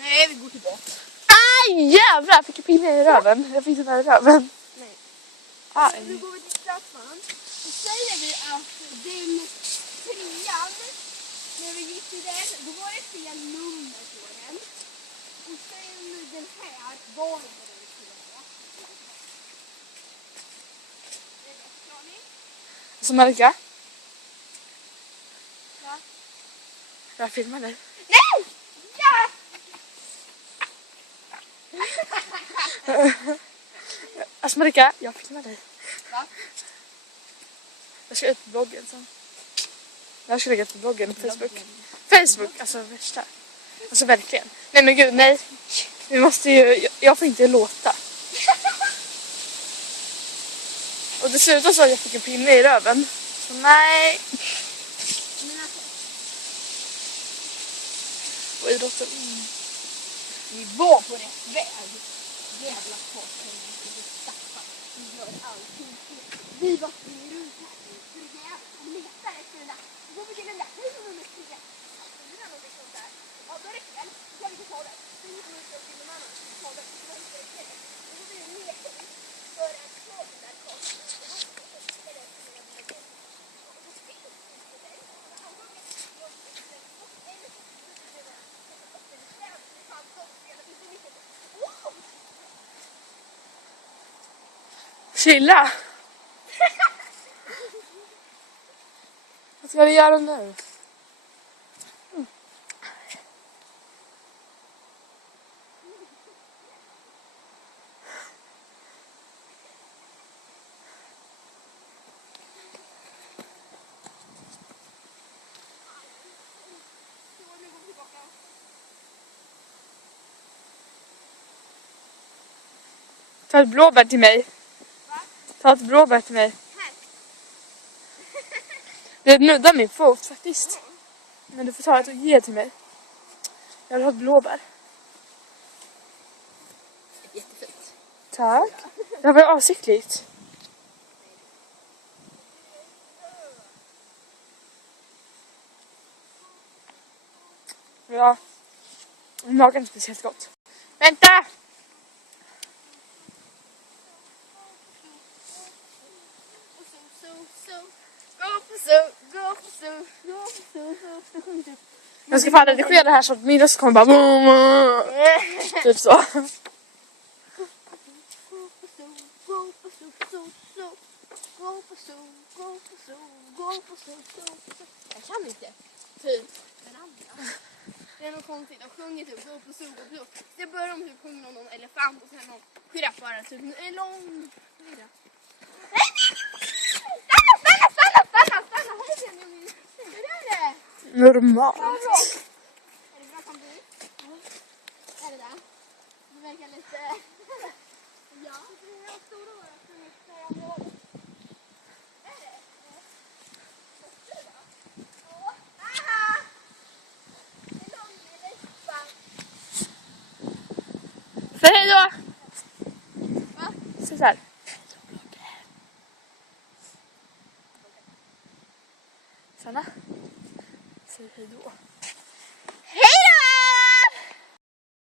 Nej, vi går tillbaka. Aj, jävlar, jag fick en pinne i röven. Jag fick den här i röven. Nej. Aj. Nu går vi till straffan. Då säger vi att den trean, när vi gick till den, då var det fel nummer på den. Och sen den här var det den skulle vara. Det är rätt, tror ni? Så Marika? Ja. Jag filmar dig. Nej! Ja! Alltså Marika, jag filmar dig. Va? Jag ska ut på bloggen sen. Jag ska lägga ut på bloggen på Facebook. Facebook, alltså värsta. Alltså verkligen. Nej men gud, nej. Vi måste ju, jag får inte låta. Och dessutom så att jag fick en pinne i röven. Så nej. Men alltså, Och idrotten. vi var på rätt väg. Jävla farten. Vi gör allting. Vi var runt här. För jävlar, och letar efter den där. Så går vi till den där. Hej som nummer 3. Ja, då är det fel. Då kan vi inte ta den. Så gick vi ut till någon annan. Ta den. Så var det inte fel. Och så blir det leker vi. För att slå den där kartan. Och då är det som jag vill gå. Och då finns det inte den. Och antagligen så gör vi det. Och eller så blir det där. Och den krävs. Det fanns de spelar. Det är så mycket. Wow! Chilla! Vad ska du göra nu? Ta ett blåbär till mig. Va? Ta ett blåbär till mig. Här. Det nuddar min fot faktiskt. Men du får ta ett och ge till mig. Jag vill ha ett blåbär. Jättefint. Tack. Det var avsiktligt. Ja. Det smakar inte speciellt gott. Vänta! Jag ska fan redigera det här så att min röst kommer bara typ så. Jag kan inte. Typ den andra. Det är något konstigt. De sjunger typ gå på sol och blå. Det börjar de typ sjunga om någon elefant och sen någon giraff bara typ en lång giraff. Stanna! Hej känner jag min. Hur är det? Normalt. Är det bra som du? Är det där? Det verkar lite... Ja, det är stora våra som är det? Säg hej då! Va? Säg så här. Sanna? Säg hej då.